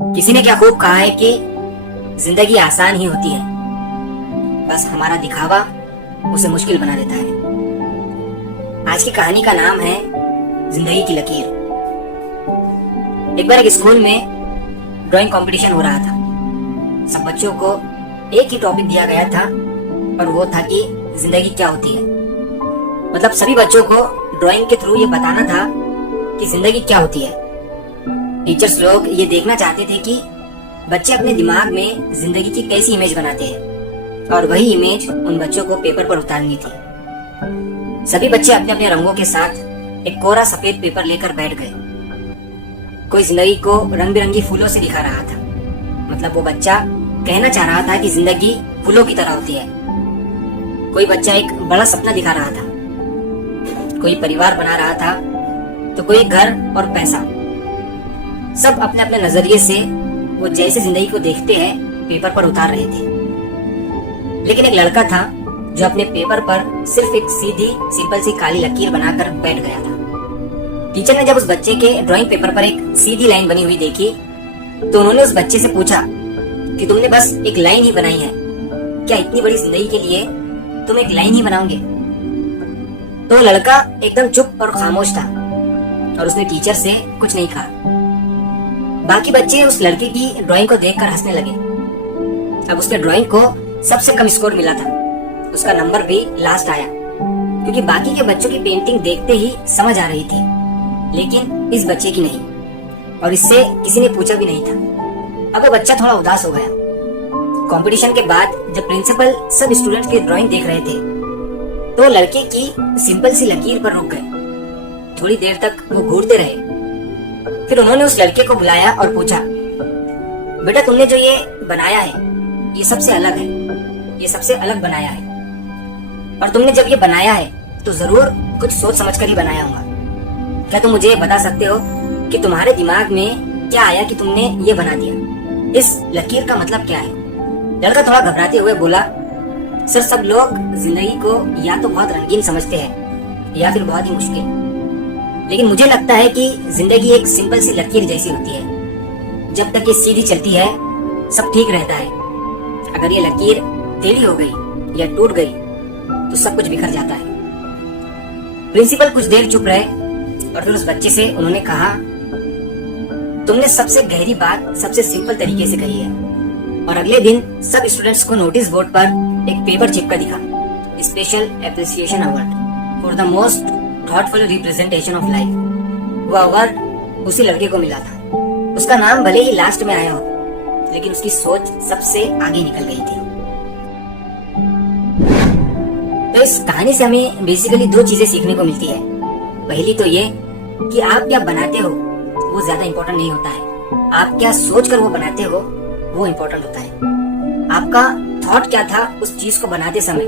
किसी ने क्या खूब कहा है कि जिंदगी आसान ही होती है, बस हमारा दिखावा उसे मुश्किल बना देता है। आज की कहानी का नाम है जिंदगी की लकीर। एक बार एक स्कूल में ड्राइंग कंपटीशन हो रहा था। सब बच्चों को एक ही टॉपिक दिया गया था और वो था कि जिंदगी क्या होती है। मतलब सभी बच्चों को ड्राइंग के थ्रू ये बताना था कि जिंदगी क्या होती है। टीचर्स लोग ये देखना चाहते थे कि बच्चे अपने दिमाग में जिंदगी की कैसी इमेज बनाते हैं और वही इमेज उन बच्चों को पेपर पर उतारनी थी। सभी बच्चे अपने अपने रंगों के साथ एक कोरा सफेद पेपर लेकर बैठ गए। कोई जिंदगी को रंग बिरंगी फूलों से दिखा रहा था। मतलब वो बच्चा कहना चाह रहा था कि जिंदगी फूलों की तरह होती है। कोई बच्चा एक बड़ा सपना दिखा रहा था, कोई परिवार बना रहा था, तो कोई घर और पैसा। सब अपने अपने नजरिए से वो जैसे जिंदगी को देखते हैं पेपर पर उतार रहे थे। लेकिन एक लड़का था जो अपने पेपर पर सिर्फ एक सीधी सिंपल सी काली लकीर बनाकर बैठ गया था। टीचर ने जब उस बच्चे के ड्राइंग पेपर पर एक सीधी लाइन बनी हुई देखी तो उन्होंने उस बच्चे से पूछा कि तुमने बस एक लाइन ही बनाई है, क्या इतनी बड़ी जिंदगी के लिए तुम एक लाइन ही बनाओगे? तो लड़का एकदम चुप और खामोश था और उसने टीचर से कुछ नहीं कहा। बाकी बच्चे उस लड़के की ड्राइंग को देखकर हंसने लगे। अब उसके ड्राइंग को सबसे कम स्कोर मिला था। उसका नंबर भी लास्ट आया क्योंकि बाकी के बच्चों की पेंटिंग देखते ही समझ आ रही थी, लेकिन इस बच्चे की नहीं, और इससे किसी ने पूछा भी नहीं था। अब वो बच्चा थोड़ा उदास हो गया। कंपटीशन के बाद जब प्रिंसिपल सब स्टूडेंट्स की ड्राइंग देख रहे थे तो लड़के की सिंपल सी लकीर पर रुक गए। थोड़ी देर तक वो घूरते रहे। फिर उन्होंने उस लड़के को बुलाया और पूछा, बेटा तुमने जो ये बनाया है ये सबसे अलग है, ये सबसे अलग बनाया है, और तुमने जब ये बनाया है तो जरूर कुछ सोच समझ कर ही बनाया होगा। क्या तुम मुझे ये बता सकते हो कि तुम्हारे दिमाग में क्या आया कि तुमने ये बना दिया? इस लकीर का मतलब क्या है? लड़का थोड़ा घबराते हुए बोला, सर सब लोग जिंदगी को या तो बहुत रंगीन समझते हैं या फिर बहुत ही मुश्किल, लेकिन मुझे लगता है कि जिंदगी एक सिंपल सी लकीर जैसी होती है। जब तक ये सीधी चलती है सब ठीक रहता है। अगर ये लकीर टेढ़ी हो गई या टूट गई तो सब कुछ बिखर जाता है। प्रिंसिपल कुछ देर चुप रहे और फिर उस बच्चे से उन्होंने कहा, तुमने सबसे गहरी बात सबसे सिंपल तरीके से कही है। और अगले दिन सब स्टूडेंट्स को नोटिस बोर्ड पर एक पेपर चिपका दिखा, special appreciation award for the most thoughtful representation of life. वो अवार्ड उसी लड़के को मिला था। उसका नाम भले ही लास्ट में आया हो, लेकिन उसकी सोच सबसे आगे निकल गई थी। तो इस कहानी से हमें बेसिकली दो चीजें सीखने को मिलती है। पहली तो ये कि आप क्या बनाते हो वो ज्यादा इम्पोर्टेंट नहीं होता है, आप क्या सोच कर वो बनाते हो वो इम्पोर्टेंट होता है। आपका थॉट क्या था उस चीज को बनाते समय,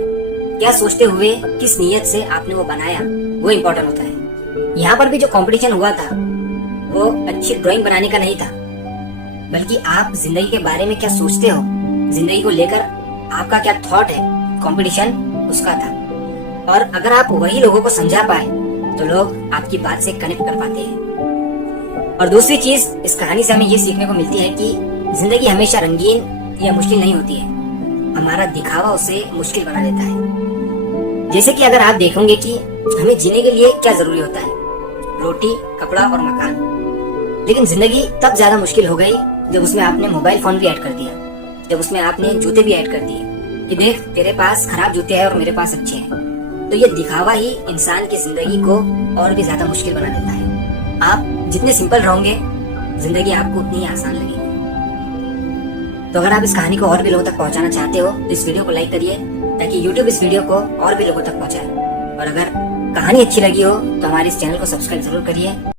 क्या सोचते हुए किस नीयत से आपने वो बनाया, वो इम्पोर्टेंट होता है। यहाँ पर भी जो कंपटीशन हुआ था वो अच्छी ड्राइंग बनाने का नहीं था, बल्कि आप जिंदगी के बारे में क्या सोचते हो, जिंदगी को लेकर आपका क्या थॉट है, कंपटीशन उसका था। और अगर आप वही लोगों को समझा पाए तो लोग आपकी बात से कनेक्ट कर पाते हैं। और दूसरी चीज इस कहानी से हमें ये सीखने को मिलती है कि जिंदगी हमेशा रंगीन या मुश्किल नहीं होती है, हमारा दिखावा उसे मुश्किल बना देता है। जैसे कि अगर आप देखोगे कि हमें जीने के लिए क्या जरूरी होता है, रोटी, कपड़ा और मकान, लेकिन जिंदगी तब ज्यादा मुश्किल हो गई जब उसमें आपने मोबाइल फोन भी ऐड कर दिया, जब उसमें आपने जूते भी ऐड कर दिए कि देख तेरे पास खराब जूते हैं और मेरे पास अच्छे हैं। तो ये दिखावा ही इंसान की जिंदगी को और भी ज्यादा मुश्किल बना देता है। आप जितने सिंपल रहोगे जिंदगी आपको उतनी ही आसान लगेगी। तो अगर आप इस कहानी को और भी लोगों तक पहुंचाना चाहते हो तो इस वीडियो को लाइक करिए ताकि YouTube इस वीडियो को और भी लोगों तक पहुंचाए। और अगर कहानी अच्छी लगी हो तो हमारे इस चैनल को सब्सक्राइब जरूर करिए।